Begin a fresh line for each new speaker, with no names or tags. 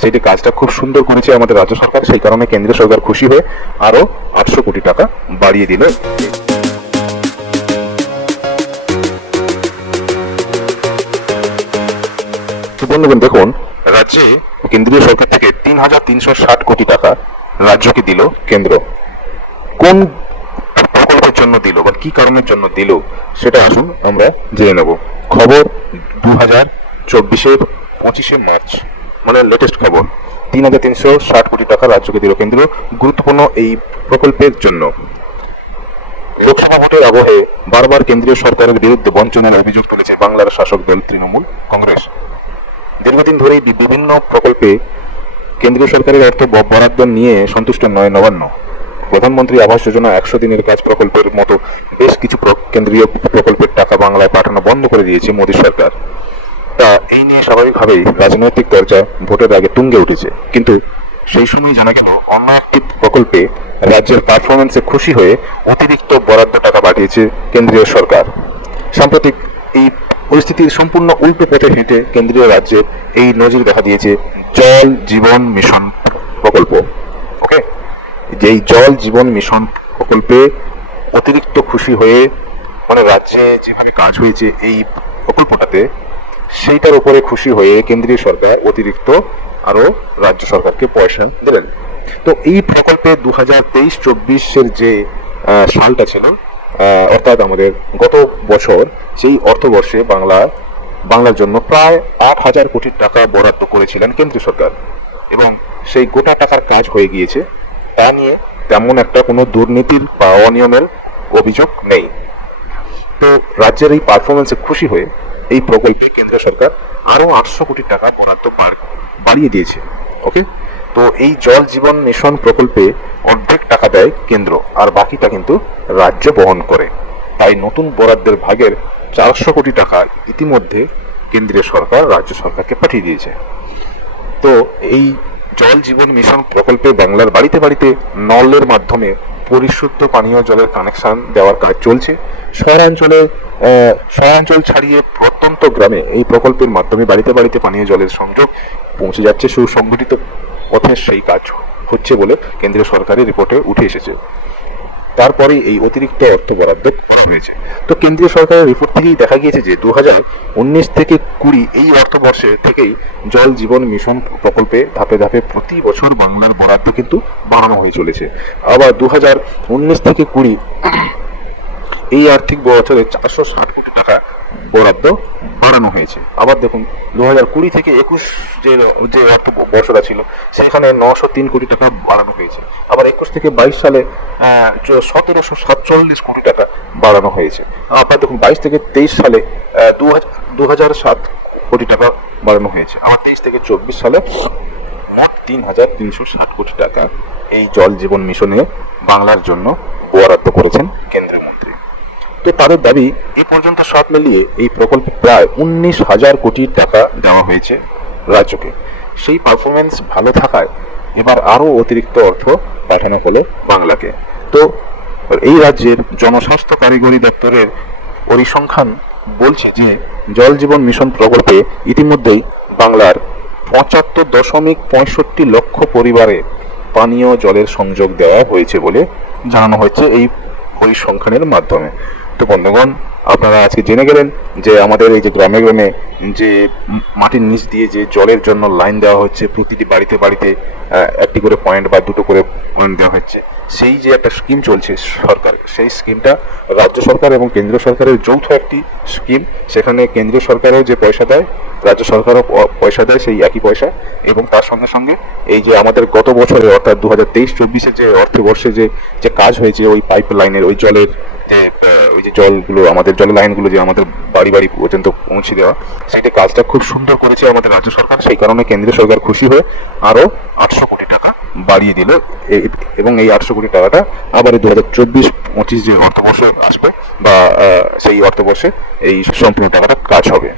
সেটি কাজটা খুব সুন্দর করেছে আমাদের রাজ্য সরকার, সেই কারণে কেন্দ্রীয় সরকার খুশি হয়ে আরও আটশো কোটি টাকা বাড়িয়ে দিল। বন্ধুগণ, দেখুন, রাজ্যে কেন্দ্রীয় সরকার থেকে তিন হাজার তিনশো ষাট কোটি টাকা রাজ্যকে দিল কেন্দ্র। কোন প্রকল্পের জন্য দিল বা কি কারণের জন্য দিল, সেটা আসুন আমরা জেনে নেব। খবর দু হাজার চব্বিশের পঁচিশে মার্চ। মানে লেটেস্ট খবর। তিন হাজার তিনশো ষাট কোটি টাকা রাজ্যকে দিল কেন্দ্র গুরুত্বপূর্ণ এই প্রকল্পের জন্য। লোকসভা ভোটের আবহে বারবার কেন্দ্রীয় সরকারের বিরুদ্ধে বঞ্চনার অভিযোগ তুলেছে বাংলার শাসক দল তৃণমূল কংগ্রেস। দীর্ঘদিন ধরেই বিভিন্ন প্রকল্পে কেন্দ্রীয় সরকারের অর্থ বরাদ্দ নিয়ে সন্তুষ্ট নয় নবান্ন। প্রধানমন্ত্রী আবাস যোজনা একশো দিনের কাজ প্রকল্পের মতো বেশ কিছু কেন্দ্রীয় প্রকল্পের টাকা বাংলায় পাঠানো বন্ধ করে দিয়েছে মোদী সরকার। তা এই নিয়ে স্বাভাবিকভাবেই রাজনৈতিক চর্চা ভোটের আগে তুঙ্গে উঠেছে। কিন্তু সেই সময় জানা গেল অন্য একটি প্রকল্পে রাজ্যের পারফরমেন্সে খুশি হয়ে অতিরিক্ত বরাদ্দ টাকা পাঠিয়েছে কেন্দ্রীয় সরকার। সাম্প্রতিক এই পরিস্থিতির সম্পূর্ণ উল্টো পথে হেঁটে কেন্দ্রীয় রাজ্যের এই নজির দেখা দিয়েছে জল জীবন মিশন প্রকল্প। ওকে? যেই জল জীবন মিশন প্রকল্পে অতিরিক্ত খুশি হয়ে মানে রাজ্যে যেভাবে কাজ হয়েছে এই প্রকল্পটাতে সেইটার উপরে খুশি হয়ে কেন্দ্রীয় সরকার অতিরিক্ত আরও রাজ্য সরকারকে পয়সা দিলেন। তো এই প্রকল্পে দু হাজার তেইশ চব্বিশের যে সালটা ছিল অর্থাৎ আমাদের গত বছর, সেই অর্থবর্ষে বাংলা, বাংলার জন্য প্রায় আট হাজার কোটি টাকা বরাদ্দ করেছিলেন কেন্দ্রীয় সরকার। এবং সেই গোটা টাকার কাজ হয়ে গিয়েছে। তা নিয়ে তেমন একটা কোনো দুর্নীতির বা অনিয়মের অভিযোগ নেই। তো রাজ্যের এই পারফরমেন্সে খুশি হয়ে এই প্রকল্পে কেন্দ্র সরকার আরও আটশো কোটি টাকা বরাদ্দ বাড়- বাড়িয়ে দিয়েছে ওকে তো এই জল জীবন মিশন প্রকল্পে অর্ধেক টাকা দেয় কেন্দ্র, আর বাকিটা কিন্তু রাজ্য বহন করে। তাই নতুন বরাদ্দের ভাগের চারশো কোটি টাকা ইতিমধ্যে কেন্দ্রীয় সরকার, রাজ্য সরকারকে পাঠিয়ে দিয়েছে। তো এই জল জীবন মিশন প্রকল্পে বাংলার বাড়িতে বাড়িতে নলের মাধ্যমে পরিশুদ্ধ পানীয় জলের কানেকশন দেওয়ার কাজ চলছে। শহরাঞ্চলে শহরাঞ্চল ছাড়িয়ে প্রত্যন্ত গ্রামে এই প্রকল্পের মাধ্যমে বাড়িতে বাড়িতে পানীয় জলের সংযোগ পৌঁছে যাচ্ছে। সুসংগঠিত পথে সেই কাজ হচ্ছে বলে কেন্দ্রীয় সরকারের রিপোর্টে উঠে এসেছে। তারপরে এই অতিরিক্ত অর্থ বরাদ্দ করা হয়েছে। তো কেন্দ্রীয় সরকারের রিপোর্ট থেকেই দেখা গিয়েছে যে দু উনিশ থেকে কুড়ি এই অর্থবর্ষে থেকেই জল জীবন মিশন প্রকল্পে ধাপে ধাপে প্রতি বছর বাংলার বরাদ্দ কিন্তু বাড়ানো হয়ে চলেছে। আবার দু উনিশ থেকে কুড়ি এই আর্থিক বছরে চারশো ষাট কোটি টাকা বরাদ্দ বাড়ানো হয়েছে। আবার দেখুন দু হাজার কুড়ি থেকে একুশ যে যে অর্থ বর্ষটা ছিল, সেখানে নশো তিন কোটি টাকা বাড়ানো হয়েছে। আবার একুশ থেকে বাইশ সালে সতেরোশো সাতচল্লিশ কোটি টাকা বাড়ানো হয়েছে। আবার দেখুন, বাইশ থেকে তেইশ সালে দু হাজার দু হাজার সাত কোটি টাকা বাড়ানো হয়েছে। আবার তেইশ থেকে চব্বিশ সালে, মোট তিন হাজার তিনশো ষাট কোটি টাকা এই জল জীবন মিশনে বাংলার জন্য বরাদ্দ করেছেন মন্ত্রী তো তাদের দাবি, এ পর্যন্ত সব মিলিয়ে এই প্রকল্পে প্রায় উনিশ হাজার কোটি টাকা দেওয়া হয়েছে রাজ্যকে। সেই পারফরমেন্স ভালো থাকায় এবার আরও অতিরিক্ত অর্থ পাঠানো হলো বাংলাকে। তো এই রাজ্যের জনস্বাস্থ্য কারিগরি দপ্তরের পরিসংখ্যান বলছে যে, জল জীবন মিশন প্রকল্পে ইতিমধ্যেই বাংলার পঁচাত্তর দশমিক পঁয়ষট্টি লক্ষ পরিবারে পানীয় জলের সংযোগ দেওয়া হয়েছে বলে জানানো হয়েছে এই পরিসংখ্যানের মাধ্যমে। তো বন্ধুগণ, আপনারা আজকে জেনে গেলেন যে আমাদের এই যে গ্রামে গ্রামে যে মাটির নিচ দিয়ে যে জলের জন্য লাইন দেওয়া হচ্ছে, প্রতিটি বাড়িতে বাড়িতে একটি করে পয়েন্ট বা দুটো করে পয়েন্ট দেওয়া হচ্ছে। সেই যে একটা স্কিম চলছে সরকার, সেই স্কিমটা রাজ্য সরকার এবং কেন্দ্র সরকারের যৌথ একটি স্কিম। সেখানে কেন্দ্রীয় সরকারও যে পয়সা দেয়, রাজ্য সরকারও পয়সা দেয় সেই একই পয়সা এবং তার সঙ্গে সঙ্গে এই যে আমাদের গত বছরে অর্থাৎ দু হাজার তেইশ চব্বিশে যে অর্থবর্ষে যে যে কাজ হয়েছে, ওই পাইপ লাইনের ওই জলের যে ওই যে জলগুলো, আমাদের জলের লাইনগুলো যে আমাদের বাড়ি বাড়ি পর্যন্ত পৌঁছে দেওয়া সেটা কাজটা খুব সুন্দর করেছে আমাদের রাজ্য সরকার, সেই কারণে কেন্দ্রীয় সরকার খুশি হয়ে আরও আটশো কোটি টাকা বাড়িয়ে দিল। এবং এই আটশো কোটি টাকাটা আবার দু হাজার চব্বিশ পঁচিশ যে অর্থবর্ষ আসবে বা সেই অর্থবর্ষে এই সম্পূর্ণ টাকাটা কাজ হবে।